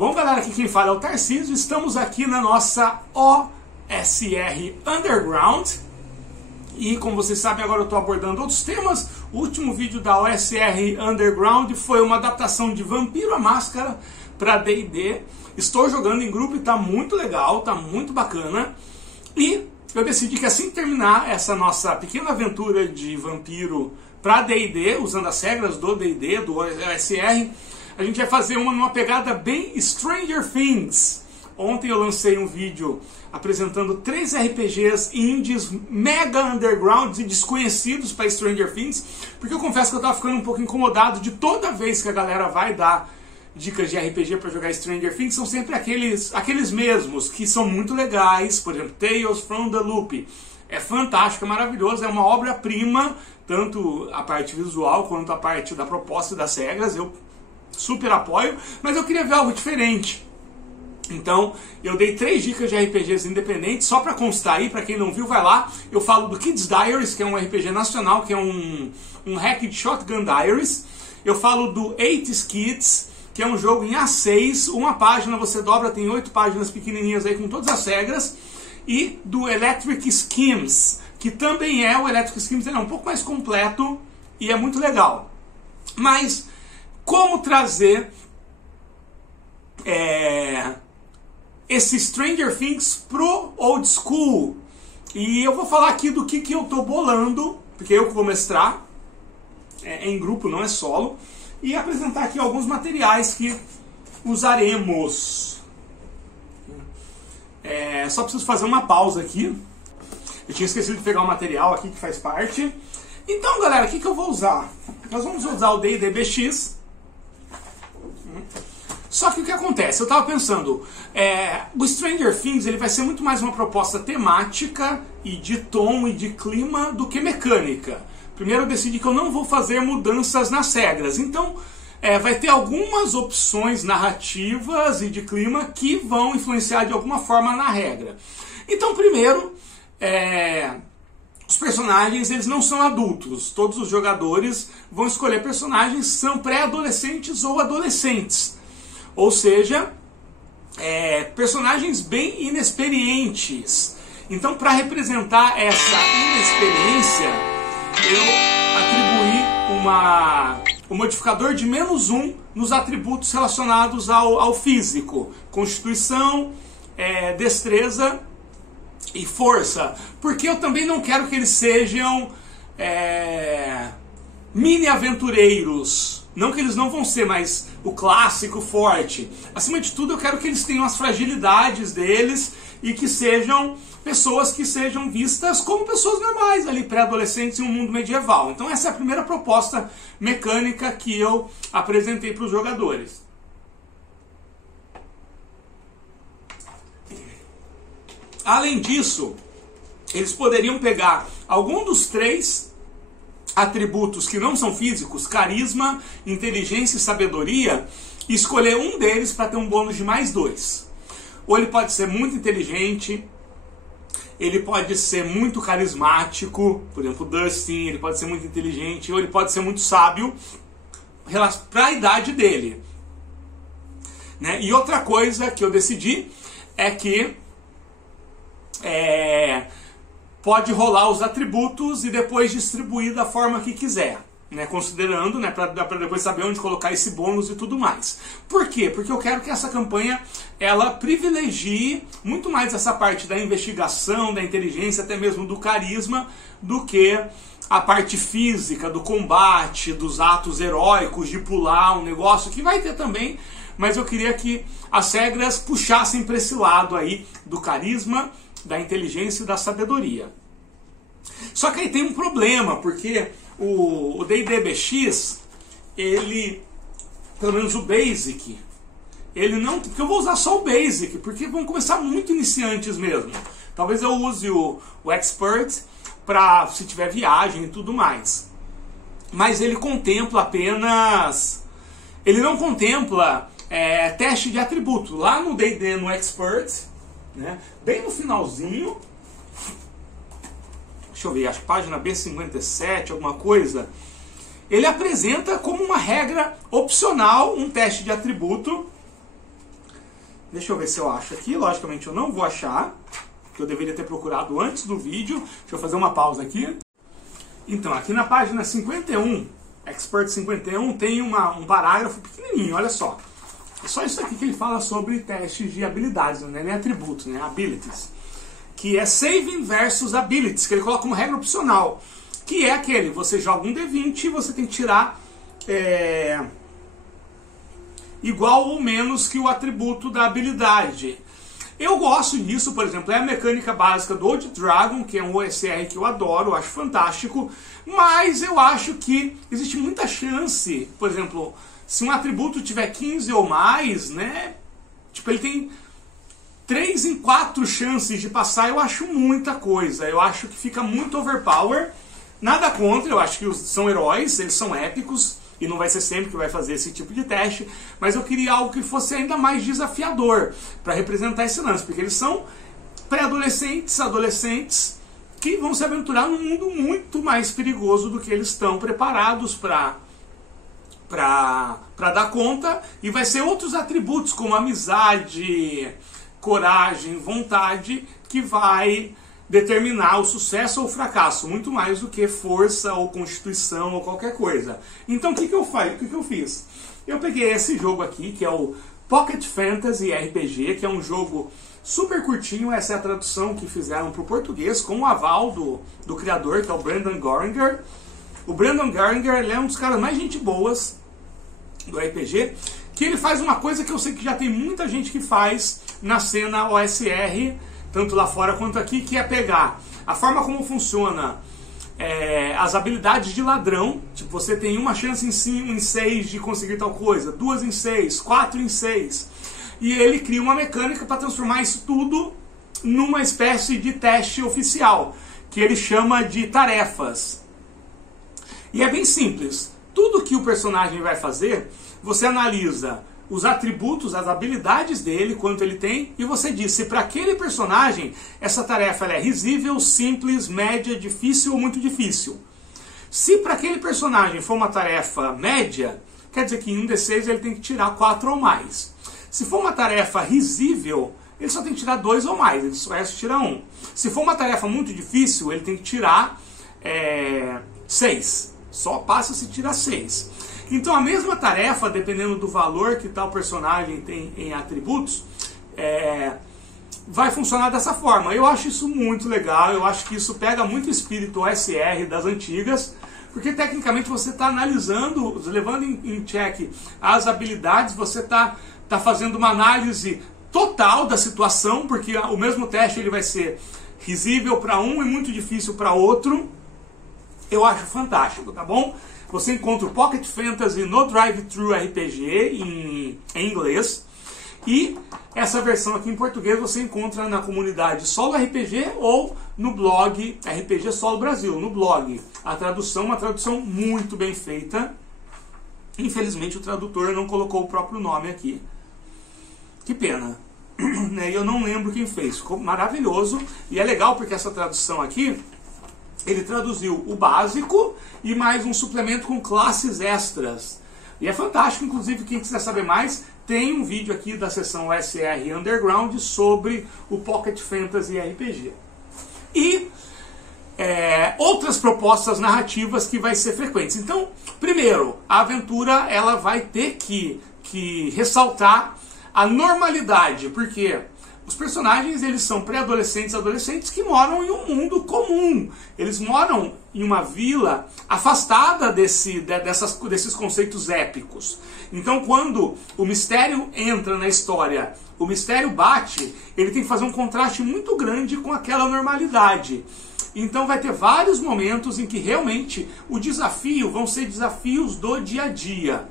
Bom, galera, aqui quem fala é o Tarcísio. Estamos aqui na nossa OSR Underground. E como vocês sabem, agora eu estou abordando outros temas. O último vídeo da OSR Underground foi uma adaptação de Vampiro à Máscara para D&D. Estou jogando em grupo e está muito legal, está muito bacana. E eu decidi que assim que terminar essa nossa pequena aventura de vampiro para D&D, usando as regras do D&D, do OSR, a gente vai fazer numa pegada bem Stranger Things. Ontem eu lancei um vídeo apresentando 3 RPGs indies mega underground e desconhecidos para Stranger Things, porque eu confesso que eu estava ficando um pouco incomodado de toda vez que a galera vai dar dicas de RPG para jogar Stranger Things, são sempre aqueles mesmos, que são muito legais. Por exemplo, Tales from the Loop. É fantástico, é maravilhoso, é uma obra-prima, tanto a parte visual quanto a parte da proposta e das regras. Eu super apoio, mas eu queria ver algo diferente. Então, eu dei 3 dicas de RPGs independentes, só para constar aí, para quem não viu, vai lá. Eu falo do Kids Diaries, que é um RPG nacional, que é um hack de Shotgun Diaries. Eu falo do 80's Kids, que é um jogo em A6, uma página você dobra, tem 8 páginas pequenininhas aí com todas as regras. E do Electric Schemes, que também o Electric Schemes é um pouco mais completo e é muito legal. Mas como trazer esse Stranger Things pro old school? E eu vou falar aqui do que eu tô bolando, porque eu que vou mestrar, em grupo, não é solo, e apresentar aqui alguns materiais que usaremos. Só preciso fazer uma pausa aqui. Eu tinha esquecido de pegar o material aqui que faz parte. Então, galera, o que eu vou usar? Nós vamos usar o D&D BX. Só que o que acontece? Eu estava pensando, o Stranger Things ele vai ser muito mais uma proposta temática e de tom e de clima do que mecânica. Primeiro eu decidi que eu não vou fazer mudanças nas regras. Então, vai ter algumas opções narrativas e de clima que vão influenciar de alguma forma na regra. Então, primeiro, os personagens eles não são adultos. Todos os jogadores vão escolher personagens que são pré-adolescentes ou adolescentes. Ou seja, personagens bem inexperientes. Então, para representar essa inexperiência, eu atribuí um modificador de -1 nos atributos relacionados ao físico. Constituição, destreza e força. Porque eu também não quero que eles sejam mini aventureiros. Não que eles não vão ser, mas o clássico forte. Acima de tudo, eu quero que eles tenham as fragilidades deles e que sejam pessoas que sejam vistas como pessoas normais, ali pré-adolescentes em um mundo medieval. Então essa é a primeira proposta mecânica que eu apresentei para os jogadores. Além disso, eles poderiam pegar algum dos 3 atributos que não são físicos, carisma, inteligência e sabedoria, e escolher um deles para ter um bônus de +2. Ou ele pode ser muito inteligente, ele pode ser muito carismático, por exemplo, Dustin, ele pode ser muito inteligente, ou ele pode ser muito sábio para a idade dele. E outra coisa que eu decidi é que pode rolar os atributos e depois distribuir da forma que quiser, considerando, para depois saber onde colocar esse bônus e tudo mais. Por quê? Porque eu quero que essa campanha ela privilegie muito mais essa parte da investigação, da inteligência, até mesmo do carisma, do que a parte física, do combate, dos atos heróicos, de pular um negócio, que vai ter também, mas eu queria que as regras puxassem para esse lado aí do carisma, da inteligência e da sabedoria. Só que aí tem um problema, porque o D&D BX, ele, pelo menos o Basic, ele não... Porque eu vou usar só o Basic, porque vão começar muito iniciantes mesmo. Talvez eu use o Expert para se tiver viagem e tudo mais. Mas ele contempla apenas... Ele não contempla teste de atributo. Lá no D&D, no Expert, bem no finalzinho, deixa eu ver, acho que página B57, alguma coisa, ele apresenta como uma regra opcional um teste de atributo Deixa eu ver se eu acho aqui. Logicamente eu não vou achar, que eu deveria ter procurado antes do vídeo. Deixa eu fazer uma pausa aqui. Então, aqui na página 51, Expert 51, tem um parágrafo pequenininho, olha só. É só isso aqui que ele fala sobre testes de habilidades, né? Nem atributos, né? Abilities. Que é Saving versus Abilities, que ele coloca como regra opcional. Que é aquele, você joga um D20 e você tem que tirar igual ou menos que o atributo da habilidade. Eu gosto disso, por exemplo, é a mecânica básica do Old Dragon, que é um OSR que eu adoro, eu acho fantástico, mas eu acho que existe muita chance, por exemplo, se um atributo tiver 15 ou mais, né, tipo, ele tem 3 em 4 chances de passar, eu acho muita coisa, eu acho que fica muito overpower, nada contra, eu acho que são heróis, eles são épicos, e não vai ser sempre que vai fazer esse tipo de teste, mas eu queria algo que fosse ainda mais desafiador para representar esse lance, porque eles são pré-adolescentes, adolescentes, que vão se aventurar num mundo muito mais perigoso do que eles estão preparados para dar conta, e vai ser outros atributos como amizade, coragem, vontade, que vai determinar o sucesso ou o fracasso, muito mais do que força ou constituição ou qualquer coisa. Então o que eu fiz? Eu peguei esse jogo aqui, que é o Pocket Fantasy RPG, que é um jogo super curtinho, essa é a tradução que fizeram para o português, com o aval do criador, que é o Brandon Goringer. O Brandon Goringer, ele é um dos caras mais gente boas do RPG, que ele faz uma coisa que eu sei que já tem muita gente que faz na cena OSR, tanto lá fora quanto aqui, que é pegar a forma como funciona as habilidades de ladrão. Tipo, você tem uma chance em 6 de conseguir tal coisa, 2 em 6, 4 em 6. E ele cria uma mecânica para transformar isso tudo numa espécie de teste oficial, que ele chama de tarefas. E é bem simples. Tudo que o personagem vai fazer, você analisa os atributos, as habilidades dele, quanto ele tem, e você diz se para aquele personagem essa tarefa ela é risível, simples, média, difícil ou muito difícil. Se para aquele personagem for uma tarefa média, quer dizer que em um D6 ele tem que tirar 4 ou mais. Se for uma tarefa risível, ele só tem que tirar 2 ou mais, ele só tira 1. Se for uma tarefa muito difícil, ele tem que tirar 6. Só passa se tirar 6. Então a mesma tarefa, dependendo do valor que tal personagem tem em atributos, vai funcionar dessa forma. Eu acho isso muito legal, eu acho que isso pega muito o espírito OSR das antigas, porque tecnicamente você está analisando, levando em check as habilidades, você está fazendo uma análise total da situação, porque o mesmo teste ele vai ser risível para um e muito difícil para outro. Eu acho fantástico, tá bom? Você encontra o Pocket Fantasy no Drive-Thru RPG em inglês. E essa versão aqui em português você encontra na comunidade Solo RPG ou no blog RPG Solo Brasil. No blog, a tradução, uma tradução muito bem feita. Infelizmente o tradutor não colocou o próprio nome aqui. Que pena. Eu não lembro quem fez. Ficou maravilhoso. E é legal porque essa tradução aqui, ele traduziu o básico e mais um suplemento com classes extras. E é fantástico, inclusive, quem quiser saber mais, tem um vídeo aqui da seção OSR Underground sobre o Pocket Fantasy RPG. E outras propostas narrativas que vai ser frequentes. Então, primeiro, a aventura ela vai ter que ressaltar a normalidade, porque os personagens eles são pré-adolescentes, adolescentes que moram em um mundo comum. Eles moram em uma vila afastada desses conceitos épicos. Então quando o mistério entra na história, o mistério bate, ele tem que fazer um contraste muito grande com aquela normalidade. Então vai ter vários momentos em que realmente o desafio vão ser desafios do dia a dia.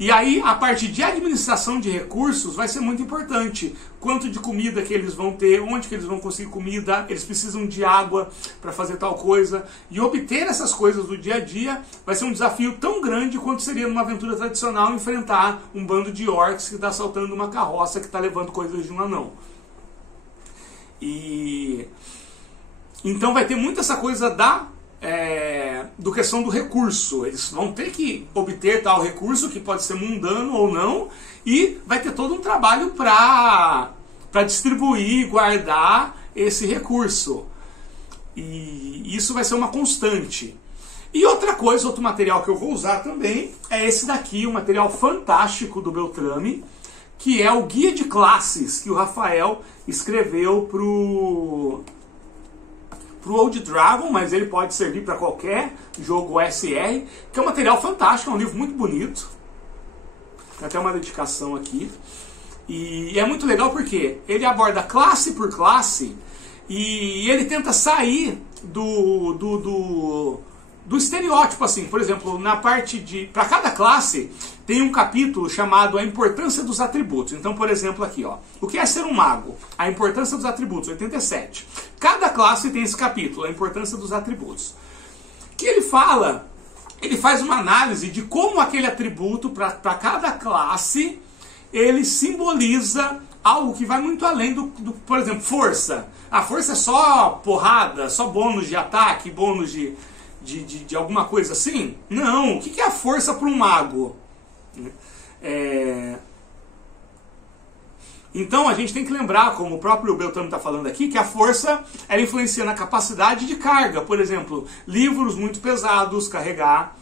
E aí, a parte de administração de recursos vai ser muito importante. Quanto de comida que eles vão ter, onde que eles vão conseguir comida, eles precisam de água para fazer tal coisa. E obter essas coisas do dia a dia vai ser um desafio tão grande quanto seria numa aventura tradicional enfrentar um bando de orcs que está assaltando uma carroça que está levando coisas de um anão. E então vai ter muito essa coisa da do questão do recurso. Eles vão ter que obter tal recurso, que pode ser mundano ou não, e vai ter todo um trabalho para distribuir, guardar esse recurso. E isso vai ser uma constante. E outra coisa, outro material que eu vou usar também, é esse daqui, um material fantástico do Beltrame, que é o Guia de Classes, que o Rafael escreveu pro Old Dragon, mas ele pode servir para qualquer jogo OSR, que é um material fantástico, é um livro muito bonito. Tem até uma dedicação aqui. E é muito legal porque ele aborda classe por classe e ele tenta sair do estereótipo, assim. Por exemplo, na parte de... Para cada classe tem um capítulo chamado A Importância dos Atributos. Então, por exemplo, aqui, ó. O que é ser um mago? A Importância dos Atributos, 87. Cada classe tem esse capítulo, A Importância dos Atributos. Que ele fala, ele faz uma análise de como aquele atributo, para cada classe, ele simboliza algo que vai muito além por exemplo, força. A força é só porrada, só bônus de ataque, bônus de alguma coisa assim? Não. O que é a força para um mago? Então a gente tem que lembrar, como o próprio Beltrame está falando aqui, que a força ela influencia na capacidade de carga. Por exemplo, livros muito pesados, carregar.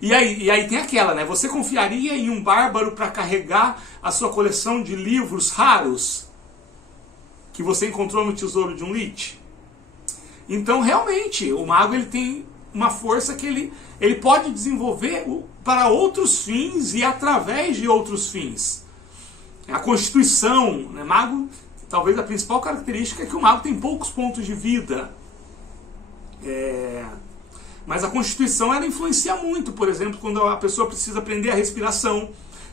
E aí tem aquela, né? Você confiaria em um bárbaro para carregar a sua coleção de livros raros que você encontrou no tesouro de um lich? Então, realmente, o mago ele tem uma força que ele pode desenvolver para outros fins e através de outros fins. A constituição, né? Mago, talvez a principal característica é que o mago tem poucos pontos de vida. Mas a constituição ela influencia muito. Por exemplo, quando a pessoa precisa aprender a respiração,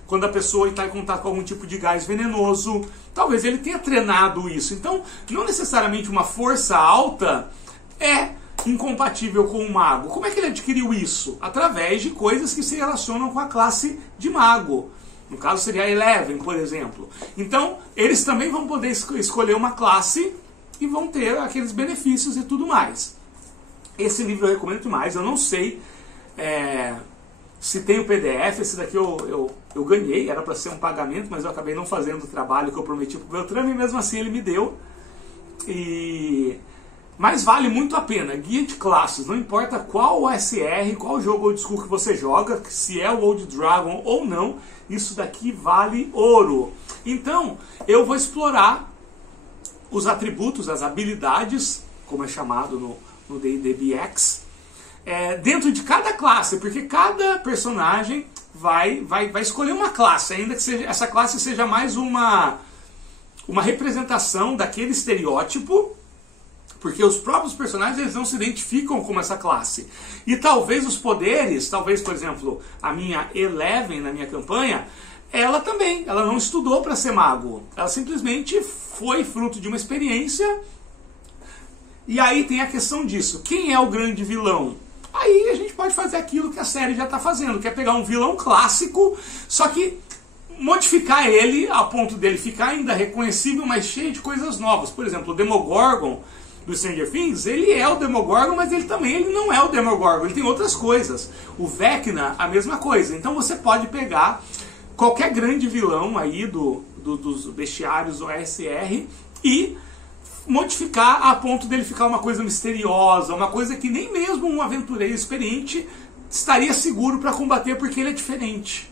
quando a pessoa está em contato com algum tipo de gás venenoso, talvez ele tenha treinado isso. Então, não necessariamente uma força alta é incompatível com o mago. Como é que ele adquiriu isso? Através de coisas que se relacionam com a classe de mago. No caso seria a Eleven, por exemplo. Então, eles também vão poder escolher uma classe e vão ter aqueles benefícios e tudo mais. Esse livro eu recomendo demais. Eu não sei se tem o PDF. Esse daqui eu ganhei, era para ser um pagamento, mas eu acabei não fazendo o trabalho que eu prometi para o Beltrame, e mesmo assim ele me deu. Mas vale muito a pena. Guia de classes, não importa qual OSR, qual jogo old school que você joga, se é o Old Dragon ou não, isso daqui vale ouro. Então, eu vou explorar os atributos, as habilidades, como é chamado no D&D BX, dentro de cada classe, porque cada personagem vai escolher uma classe, ainda que essa classe seja mais uma representação daquele estereótipo, porque os próprios personagens eles não se identificam com essa classe. E talvez os poderes, por exemplo, a minha Eleven na minha campanha, ela não estudou para ser mago. Ela simplesmente foi fruto de uma experiência. E aí tem a questão disso. Quem é o grande vilão? Aí a gente pode fazer aquilo que a série já está fazendo, que é pegar um vilão clássico, só que modificar ele a ponto dele ficar ainda reconhecível, mas cheio de coisas novas. Por exemplo, o Demogorgon do Stranger Things, ele é o Demogorgon, mas ele não é o Demogorgon, ele tem outras coisas. O Vecna, a mesma coisa. Então você pode pegar qualquer grande vilão aí dos bestiários OSR e modificar a ponto dele ficar uma coisa misteriosa, uma coisa que nem mesmo um aventureiro experiente estaria seguro para combater, porque ele é diferente.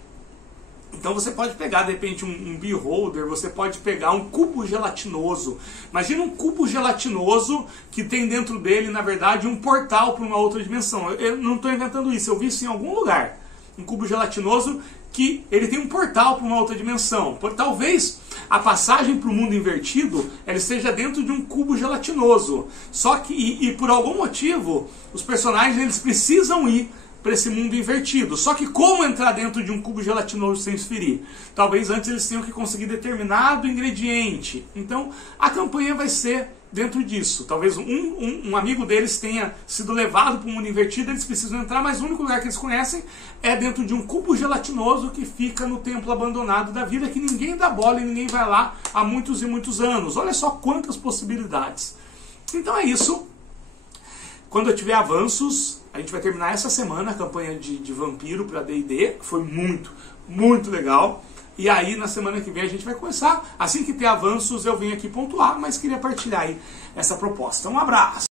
Então você pode pegar, de repente, um Beholder, você pode pegar um cubo gelatinoso. Imagina um cubo gelatinoso que tem dentro dele, na verdade, um portal para uma outra dimensão. Eu não estou inventando isso, eu vi isso em algum lugar. Um cubo gelatinoso que ele tem um portal para uma outra dimensão. Talvez a passagem para o mundo invertido ela esteja dentro de um cubo gelatinoso. Só que, e por algum motivo, os personagens eles precisam ir para esse mundo invertido. Só que como entrar dentro de um cubo gelatinoso sem se ferir? Talvez antes eles tenham que conseguir determinado ingrediente. Então a campanha vai ser dentro disso. Talvez um amigo deles tenha sido levado para o mundo invertido, eles precisam entrar, mas o único lugar que eles conhecem é dentro de um cubo gelatinoso que fica no templo abandonado da vida, que ninguém dá bola e ninguém vai lá há muitos e muitos anos. Olha só quantas possibilidades. Então é isso. Quando eu tiver avanços, a gente vai terminar essa semana a campanha de vampiro para D&D, que foi muito legal. E aí na semana que vem a gente vai começar. Assim que ter avanços eu venho aqui pontuar, mas queria partilhar aí essa proposta. Um abraço!